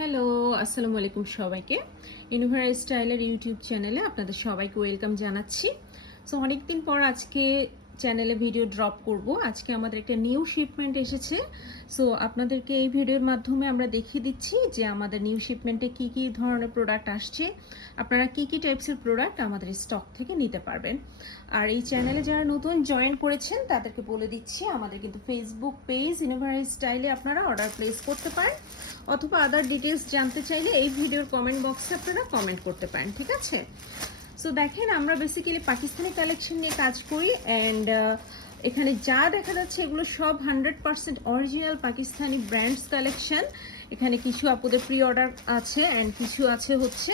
Hello, আসসালামু আলাইকুম সবাইকে। ইউনিভার স্টাইলের ইউটিউব চ্যানেলে আপনাদের সবাইকে ওয়েলকাম জানাচ্ছি। সো অনেকদিন পর আজকে চ্যানেলে ভিডিও ড্রপ করব। আজকে আমাদের একটা নিউ শিপমেন্ট এসেছে। সো আপনাদেরকে এই ভিডিওর মাধ্যমে আমরা দেখিয়ে দিচ্ছি যে আমাদের নিউ শিপমেন্টে কি কি ধরনের প্রোডাক্ট আসছে, আপনারা কি কি টাইপসের প্রোডাক্ট আমাদের স্টক থেকে নিতে পারবেন। আর এই চ্যানেলে যারা নতুন জয়েন করেছেন তাদেরকে বলে দিচ্ছি, আমাদের কিন্তু ফেসবুক পেজ ইউনিভার স্টাইলে আপনারা অর্ডার প্লেস করতে পারেন, অথবা আদার ডিটেলস জানতে চাইলে এই ভিডিওর কমেন্ট বক্সে আপনারা কমেন্ট করতে পারেন, ঠিক আছে? সো দেখেন, আমরা বেসিক্যালি পাকিস্তানি কালেকশন নিয়ে কাজ করি অ্যান্ড এখানে যা দেখা যাচ্ছে এগুলো সব 100% অরিজিনাল পাকিস্তানি ব্র্যান্ডস কালেকশন। এখানে কিছু আপুদের প্রি অর্ডার আছে অ্যান্ড কিছু আছে হচ্ছে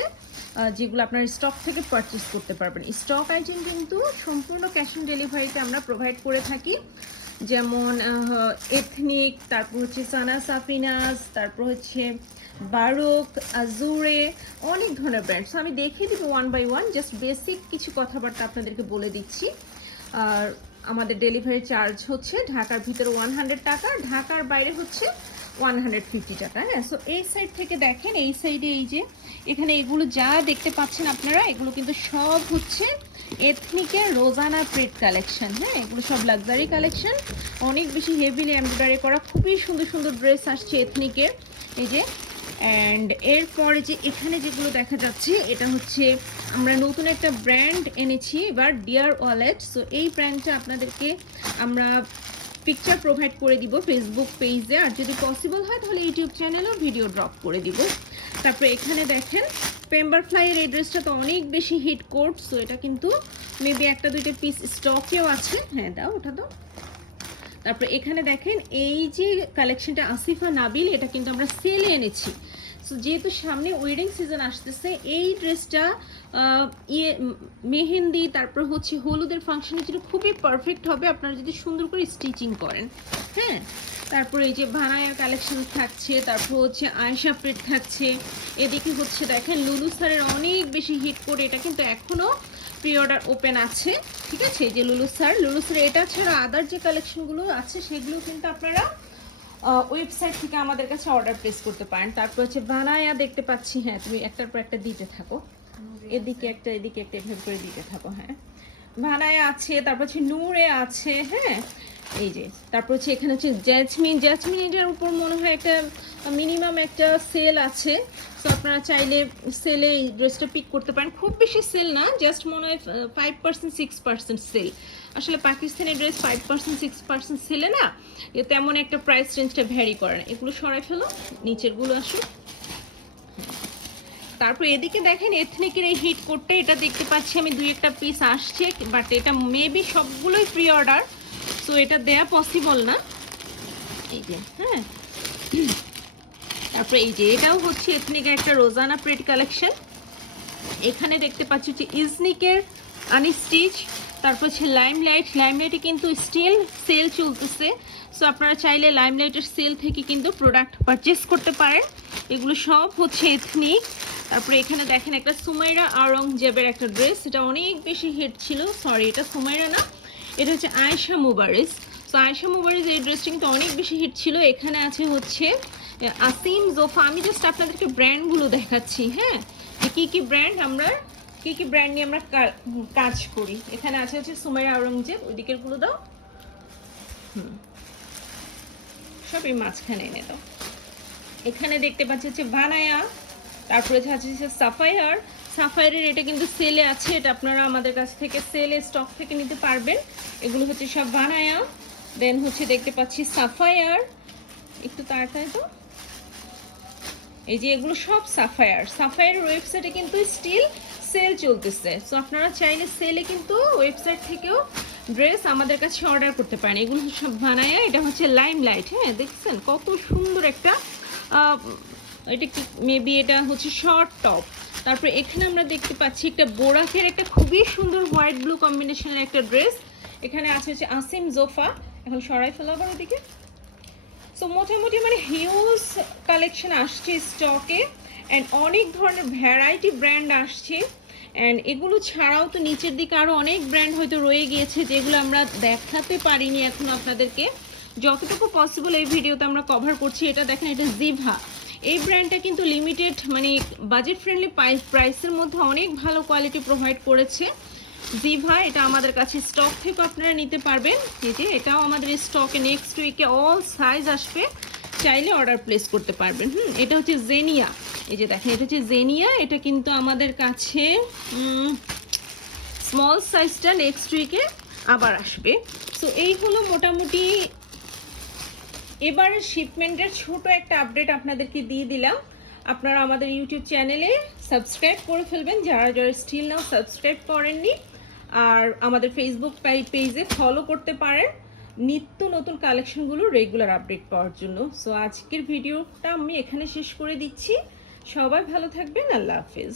যেগুলো আপনার স্টক থেকে পারচেস করতে পারবেন। স্টক আইটেম কিন্তু সম্পূর্ণ ক্যাশ অন ডেলিভারিতে আমরা প্রোভাইড করে থাকি, যেমন এথনিক, তারপর হচ্ছে সানা সাফিনাস, তারপর হচ্ছে বারোক, আজুরে, অনেক ধরনের ব্র্যান্ড। সো আমি দেখিয়ে দিব one by one, just basic কিছু কথাবার্তা আপনাদেরকে বলে দিচ্ছি। আর আমাদের ডেলিভারি চার্জ হচ্ছে ঢাকার ভিতরে 100 টাকা, ঢাকার বাইরে হচ্ছে 150 টাকা। হ্যাঁ, সো এই সাইড থেকে দেখেন, এই সাইডে এই যে এখানে এগুলো যা দেখতে পাচ্ছেন আপনারা, এগুলো কিন্তু সব হচ্ছে এথনিকের রোজানা প্রিন্ট কালেকশন। হ্যাঁ, এগুলো সব লাক্সারি কালেকশন, অনেক বেশি হেভিলি এমব্রয়ডারি করা, খুবই সুন্দর সুন্দর ড্রেস আসছে এথনিকের। এই যে অ্যান্ড এরপরে যে এখানে যেগুলো দেখা যাচ্ছে, এটা হচ্ছে আমরা নতুন একটা ব্র্যান্ড এনেছি এবার, ডিয়ার ওয়ালেট। সো এই ব্র্যান্ডটা আপনাদেরকে আমরা পিকচার প্রোভাইড করে দিব ফেসবুক পেজে, আর যদি পসিবল হয় তাহলে ইউটিউব চ্যানেলেও ভিডিও ড্রপ করে দিব। তারপরে এখানে দেখেন পেম্বার ফ্লাইয়ের এই ড্রেসটা তো অনেক বেশি হিট কোট। সো এটা কিন্তু মেবি একটা দুইটা পিস স্টকেও আছে। হ্যাঁ, দাও ওটা দাও। তারপরে এখানে দেখেন এই যে কালেকশনটা আসিফা নাবিল, এটা কিন্তু আমরা সেলে এনেছি। সো যেহেতু সামনে ওয়েডিং সিজন আসতেছে, এই ড্রেসটা মেহেন্দি তারপর হচ্ছে হলুদের ফাংশনের জন্য খুবই পারফেক্ট হবে আপনারা যদি সুন্দর করে স্টিচিং করেন। হ্যাঁ, তারপরে এই যে ভানায়ার কালেকশন থাকছে, তারপর হচ্ছে আয়েশা প্রিন্ট থাকছে। এদিকে হচ্ছে দেখেন লুলু স্যারের অনেক বেশি হিট করে, এটা কিন্তু এখনও প্রি অর্ডার ওপেন আছে, ঠিক আছে? এই যে লুলু স্যার এটা ছাড়া আদার যে কালেকশনগুলো আছে সেগুলো কিন্তু আপনারা ওয়েবসাইট থেকে আমাদের কাছে অর্ডার প্লেস করতে পারেন। তারপর হচ্ছে বানায়া দেখতে পাচ্ছি। হ্যাঁ, তুমি একটার পর একটা দিতে থাকো, এদিকে একটা এদিকে একটা এভাবে করে দিতে থাকো। হ্যাঁ, ভানায়া আছে, তারপর হচ্ছে নূরে আছে। হ্যাঁ, এই যে তারপর হচ্ছে এখানে হচ্ছে জ্যাসমিন এটার উপর মনে হয় একটা মিনিমাম একটা সেল আছে। সো আপনারা চাইলে সেলে এই ড্রেসটা পিক করতে পারেন, খুব বেশি সেল না, জাস্ট মনে হয় 5% 6% সেল। আসলে পাকিস্তানি ড্রেস 5% 6% সেলে না, তেমন একটা প্রাইস রেঞ্জটা ভ্যারি করে না। এগুলো সরাই ফেলো, নিচেরগুলো আসো। তারপর এদিকে দেখেন এথনিকের এই হিট কোটটা, এটা দেখতে পাচ্ছি আমি দুই একটা পিস আসছে, বাট এটা মেবি সবগুলোই প্রি অর্ডার, সো এটা দেয়া পসিবল না। এই যে হ্যাঁ, তারপরে এই যে এটাও হচ্ছে এথনিকের একটা রোজানা প্রিন্ট কালেকশন। এখানে দেখতে পাচ্ছি হচ্ছে ইজনিকের আনস্টিচ, তারপর হচ্ছে লাইমলাইটে কিন্তু স্টিল সেল চলতেছে। সো আপনারা চাইলে লাইমলাইটের সেল থেকে কিন্তু প্রোডাক্ট পারচেস করতে পারেন। এগুলো সব হচ্ছে এথনিক। তারপরে এখানে দেখেন একটা সুমাইরা আওরঙ্গজেবের একটা ড্রেস, এটা অনেক বেশি হিট ছিল। সরি, এটা সুমাইরা না, এটা হচ্ছে আয়েশা মুবারিজ। সো আয়েশা মুবারিজ এই ড্রেসটা কিন্তু অনেক বেশি হিট ছিল। এখানে আছে হচ্ছে আসিম জোফা। আমি জাস্ট আপনাদেরকে ব্র্যান্ডগুলো দেখাচ্ছি। হ্যাঁ, কি কি ব্র্যান্ড নিয়ে আমরা কাজ করি। এখানে আছে হচ্ছে সুমাইরা আওরঙ্গজেব, ওই দিকের গুলো দাও। সব এই মাঝখানে এনে দাও। এখানে দেখতে পাচ্ছি হচ্ছে ভানায়া, তারপরে আছে সাফায়ারের এটা কিন্তু সেলে আছে, এটা আপনারা আমাদের কাছ থেকে সেলে স্টক থেকে নিতে পারবেন। এগুলো হচ্ছে সব ভানায়া। দেন হচ্ছে দেখতে পাচ্ছি সাফায়ার, একটু তাড়াতাড়ি তো, এই যে এগুলো সব সাফায়ারের ওয়েবসাইটে কিন্তু স্টিল সেল চলতেছে। সো আপনারা চাইলে সেলে কিন্তু ওয়েবসাইট থেকেও ড্রেস আমাদের কাছে অর্ডার করতে পারেন। এগুলো সব বানায়, এটা হচ্ছে লাইমলাইট। হ্যাঁ, দেখছেন কত সুন্দর একটা, এটা কি মেবি এটা হচ্ছে শর্ট টপ। তারপরে এখানে আমরা দেখতে পাচ্ছি একটা বোরাকের একটা খুবই সুন্দর হোয়াইট ব্লু কম্বিনেশনের একটা ড্রেস। এখানে আছে হচ্ছে আসিম জোফা। এখন সরাই ফেলা আবার ওদিকে। সো মোটামুটি মানে হিউজ কালেকশন আসছে স্টকে অ্যান্ড অনেক ধরনের ভ্যারাইটি ব্র্যান্ড আসছে। অ্যান্ড এগুলো ছাড়াও তো নিচের দিকে আরও অনেক ব্র্যান্ড হয়তো রয়ে গিয়েছে যেগুলো আমরা দেখাতে পারিনি এখন আপনাদেরকে। যতটুকু পসিবল এই ভিডিওতে আমরা কভার করছি। এটা দেখেন, এটা জিভা, এই ব্র্যান্ডটা কিন্তু লিমিটেড মানে বাজেট ফ্রেন্ডলি প্রাইসের মধ্যে অনেক ভালো কোয়ালিটি প্রোভাইড করেছে জিভা। এটা আমাদের কাছে স্টক থেকে আপনারা নিতে পারবেন। এই যে এটাও আমাদের স্টকে নেক্সট উইকে অল সাইজ আসবে, চাইলে অর্ডার প্লেস করতে পারবেন। এটা হচ্ছে জেনিয়া, এই যে দেখেন এটা হচ্ছে জেনিয়া। এটা কিন্তু আমাদের কাছে স্মল সাইজটা নেক্সট উইকে আবার আসবে। সো এই হলো মোটামুটি এবারের শিপমেন্টের ছোট একটা আপডেট আপনাদেরকে দিয়ে দিলাম। আপনারা আমাদের ইউটিউব চ্যানেলে সাবস্ক্রাইব করে ফেলবেন যারা যারা স্টিল নাও সাবস্ক্রাইব করেননি, আর আমাদের ফেসবুক পেজে ফলো করতে পারেন নিত্য নতুন কালেকশনগুলো রেগুলার আপডেট পাওয়ার জন্য। সো আজকের ভিডিওটা আমি এখানে শেষ করে দিচ্ছি। সবাই ভালো থাকবেন, আল্লাহ হাফেজ।